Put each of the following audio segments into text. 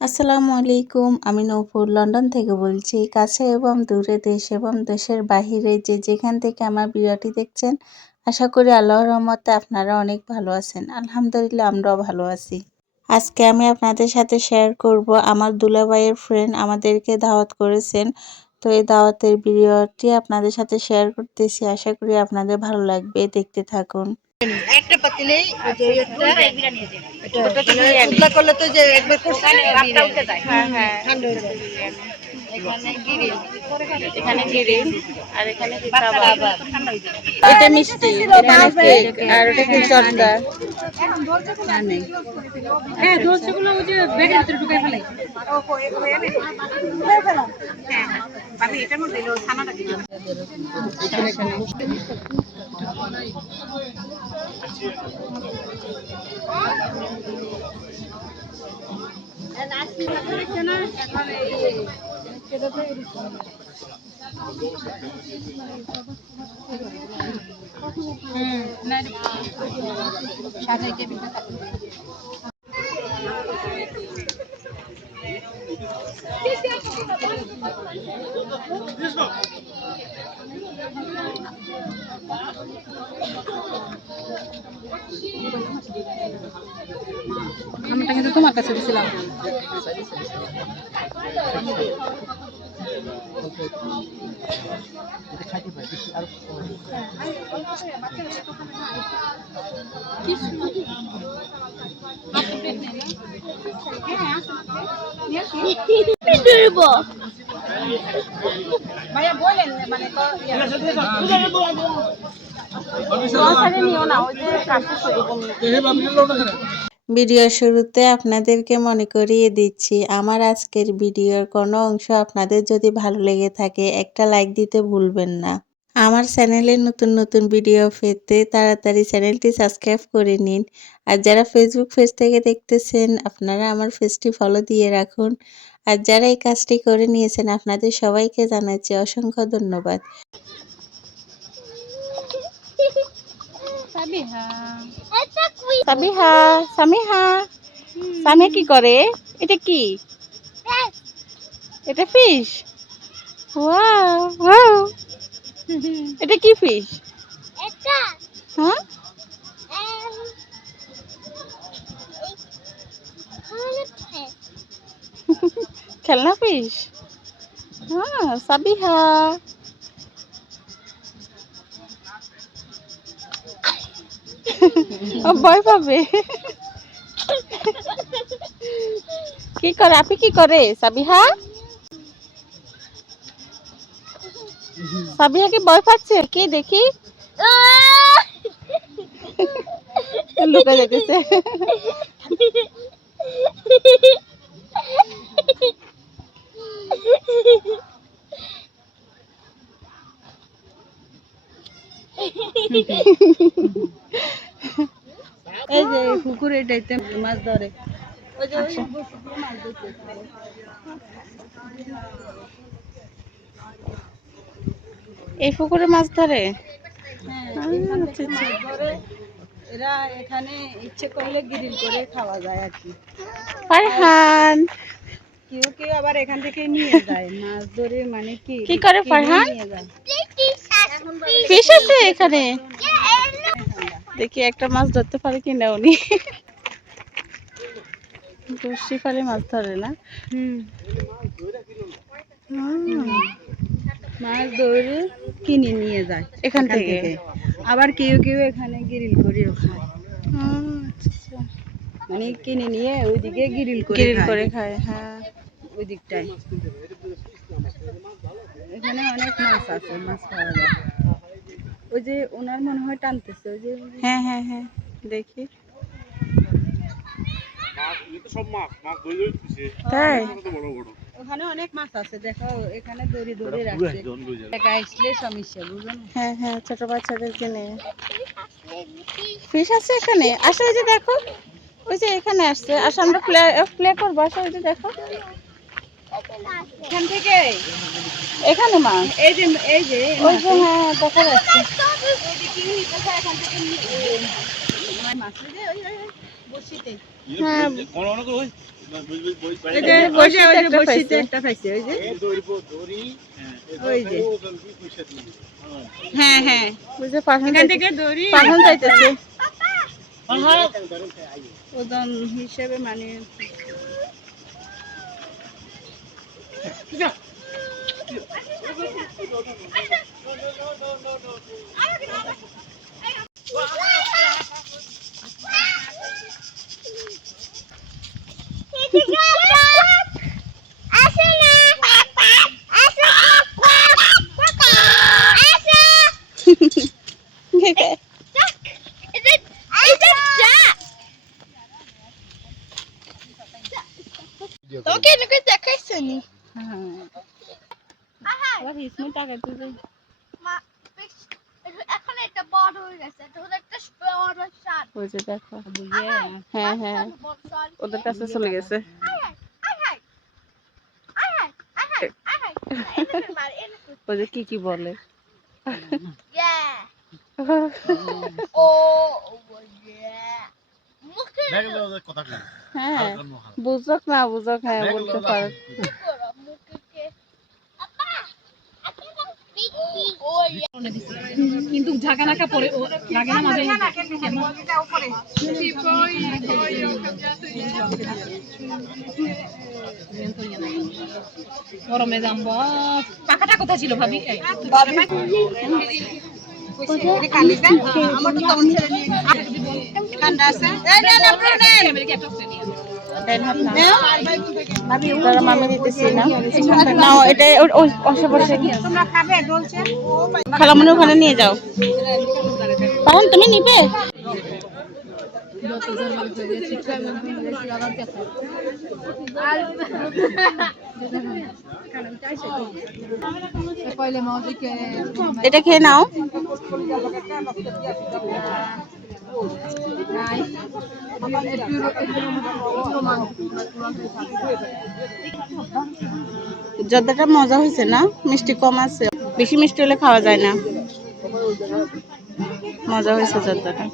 আসসালামু আলাইকুম। আমি নূপুর লন্ডন থেকে বলছি। কাছে এবং দূরে দেশ এবং দেশের বাহিরে যে যেখান থেকে আমার ভিডিওটি দেখছেন, আশা করি আল্লাহর রহমতে আপনারা অনেক ভালো আছেন। আলহামদুলিল্লাহ আমরাও ভালো আছি। আজকে আমি আপনাদের সাথে শেয়ার করব আমার দুলাভাইয়ের ফ্রেন্ড আমাদেরকে দাওয়াত করেছেন। তো এই দাওয়াতের ভিডিওটি আপনাদের সাথে শেয়ার করতেছি। আশা করি আপনাদের ভালো লাগবে। দেখতে থাকুন। একটা পাতিলেই যে এটা উদলা করলে তো যে একবার করছে ভাতটা উঠে যায়। হ্যাঁ ঠান্ডা হয়ে যায়। এখানে গিরিল আর এখানে কাবাব। এটা মিষ্টি, এখানে কেক আর ওটা কি জর্দা। হ্যাঁ দোলগুলো ওই যে ব্যাগের ভিতরে ঢুকায় ফেলে। হ্যাঁ আমি এটার মধ্যে ছানাটা দিই। আমরা কিন্তু তোমার কাছে দিছিলাম। ভাইয়া বলেন মানে তো ভিডিওর শুরুতে আপনাদেরকে মনে করিয়ে দিচ্ছি, আমার আজকের ভিডিওর কোনো অংশ আপনাদের যদি ভালো লেগে থাকে একটা লাইক দিতে ভুলবেন না। আমার চ্যানেলে নতুন নতুন ভিডিও পেতে তাড়াতাড়ি চ্যানেলটি সাবস্ক্রাইব করে নিন। আর যারা ফেসবুক পেজ থেকে দেখতেছেন আপনারা আমার পেজটি ফলো দিয়ে রাখুন। আর যারা এই কাজটি করে নিয়েছেন আপনাদের সবাইকে জানাচ্ছি অসংখ্য ধন্যবাদ। সাবিহা, সামিহা, সামিয়া কি করে? এটা কি? এটা ফিশ? Wow, wow. এটা কি ফিশ? হ্যাঁ? খেলনা ফিশ? হ্যাঁ, সাবিহা। ও ভয় পাবে। কি করে? আপনি কি করে সাবিহা? সাবিহা কি ভয় পাচ্ছে? কি দেখি? লুকা যেতেছে। এই যে পুকুরে এটাইতে মাছ ধরে। ওই যে পুকুরে মাছ ধরতে। এই পুকুরে মাছ ধরে? এখান থেকে মাছ ধরে। এরা এখানে ইচ্ছে করলে গ্রিল করে খাওয়া যায় আর কি। ফারহান কেউ কেউ আবার এখান থেকে নিয়ে যায় মাছ ধরে, মানে কি কি করে ফারহান? নিয়ে যায়। ফিশ আছে এখানে? দেখি একটা মাছ ধরতে পারে কিনা উনি। বড়শি ফেলে মাছ ধরে না? মাছ ধরে কিনে নিয়ে যায় এখান থেকে। আবার কেউ কেউ এখানে গ্রিল করেও খায়। আচ্ছা, মানে কিনে নিয়ে ওইদিকে গ্রিল করে খায়। হ্যাঁ, ওই দিকটায় এখানে অনেক মাছ আছে, মাছ পাওয়া যায়। ওই যে ওনার মনে হয় টানতেছে, ওই যে হ্যাঁ, হ্যাঁ, হ্যাঁ, দেখি। তাই ওখানে অনেক মাছ আছে, দেখো এখানে দড়ি দড়ি রাখছে। একা আসলে সমস্যা, বুঝো না? হ্যাঁ, হ্যাঁ, ছোট বাচ্চাদেরকে নিয়ে ফিশ আছে এখানে। আসো, ওই যে দেখো, ওই যে এখানে আসছে। আসো আমরা প্লে করবো। আসো, ওই যে দেখো এখান থেকে এখানে মাছ। এই যে ওই যে, হ্যাঁ, দেখা যাচ্ছে। হ্যাঁ, হ্যাঁ হ্যাঁ পাঠান চাইতেছে ওজন হিসেবে মানে তোকে নাকি দেখাইছে নি এখন এটা বড় হয়ে গেছে তো একটা বড় শার্ট ওই যে দেখো হ্যাঁ হ্যাঁ ওদের কাছে চলে গেছে ওই যে কি বলে হ্যাঁ বুঝক না বুঝক হ্যাঁ বলতে পারে কিন্তু ঝাঁকানাকা পরে লাগে না মাঝে গরমে যাবো পাখাটা কোথায় ছিল ভাবি ঠান্ডা আছে মামি দিতেছি না নাও এটা বসে বসে খালামনি ওখানে নিয়ে যাও তখন তুমি নিবে এটা খেয়ে নাও যতটা মজা হয়েছে না মিষ্টি কম আছে বেশি মিষ্টি হলে খাওয়া যায় না মজা হয়েছে যতটা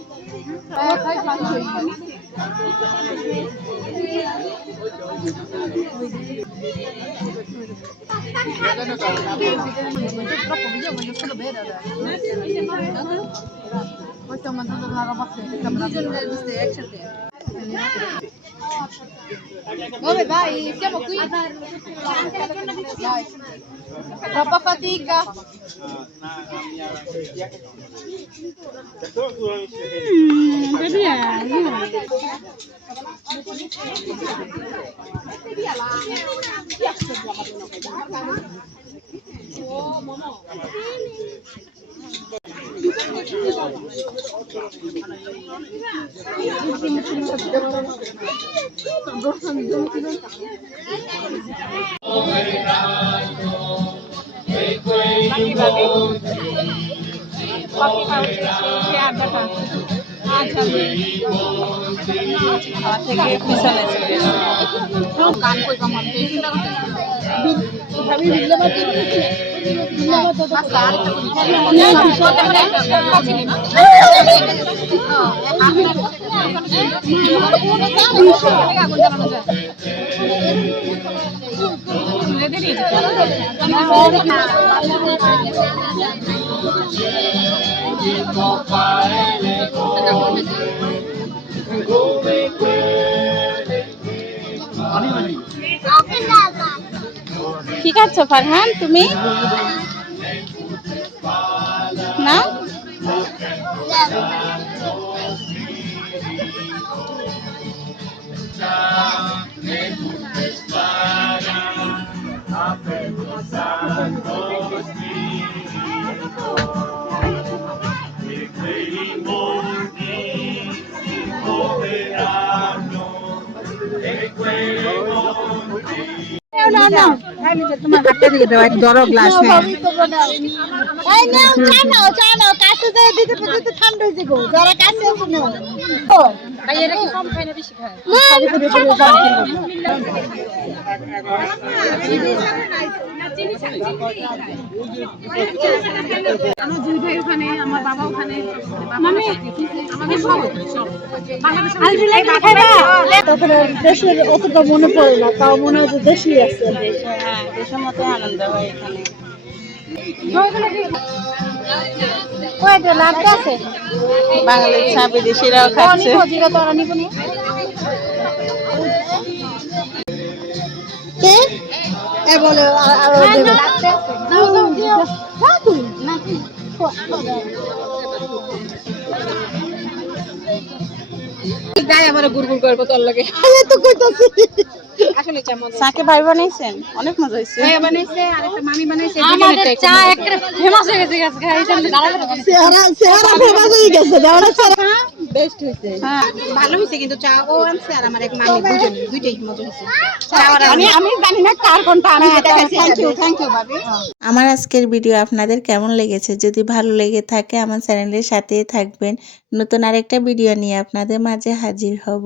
Dai, siamo qui. Troppa fatica. কি খাচ্ছ ফারহান তুমি না তোমার হাতে দিয়ে দাও একটা বড় গ্লাস এই নাও চা নাও কাছে দিয়ে দিতে দিতে ঠান্ডা হয়ে যাবে যারা কাছে আছে নাও ভাই এরা কি কম খায় না বেশি খায় আমার দুই ভাই ওখানে, আমার বাবা ওখানে, আমাদের সব তখন আর দেশের অতটা মনে পড়ে না, তাও মনে হয় যে দেশেই আছে। হ্যাঁ, দেশের মতো আনন্দ হয় এখানে। কয়টা লাগতে আছে? বাঙালির চা বিদেশিরাও খাচ্ছে। কে এ বলে আরো দেবে। যা তুই না গায়ে আমার গুড়গুড় করবো তোর লাগে। আমি তো কইতাছি আসলে চা মজা চাকে ভাই বানাইছেন, অনেক মজা হয়েছে। ভাইয়া বানাইছে আর একটা মামি বানাইছে। আমাদের চা একটা ফেমাস হয়ে গেছে আজকে এই সামনে দাঁড়ানো চেহারা চেহারা ফেমাস হয়ে গেছে দাওরা চেহারা বেস্ট হইছে। হ্যাঁ ভালো হইছে কিন্তু চা ও আনছে আর আমার এক মামি দুইটাই মজা হইছে। আমি জানি না কার কোনটা, আমি দেখাইছি। থ্যাংক ইউ ভাবি। আমার আজকের ভিডিও আপনাদের কেমন লেগেছে? যদি ভালো লেগে থাকে আমার চ্যানেলের সাথেই থাকবেন। নতুন আরেকটা ভিডিও নিয়ে আপনাদের মাঝে হাজির হব।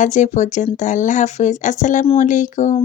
আজ এ পর্যন্ত। আল্লাহ হাফেজ। আসসালামু আলাইকুম।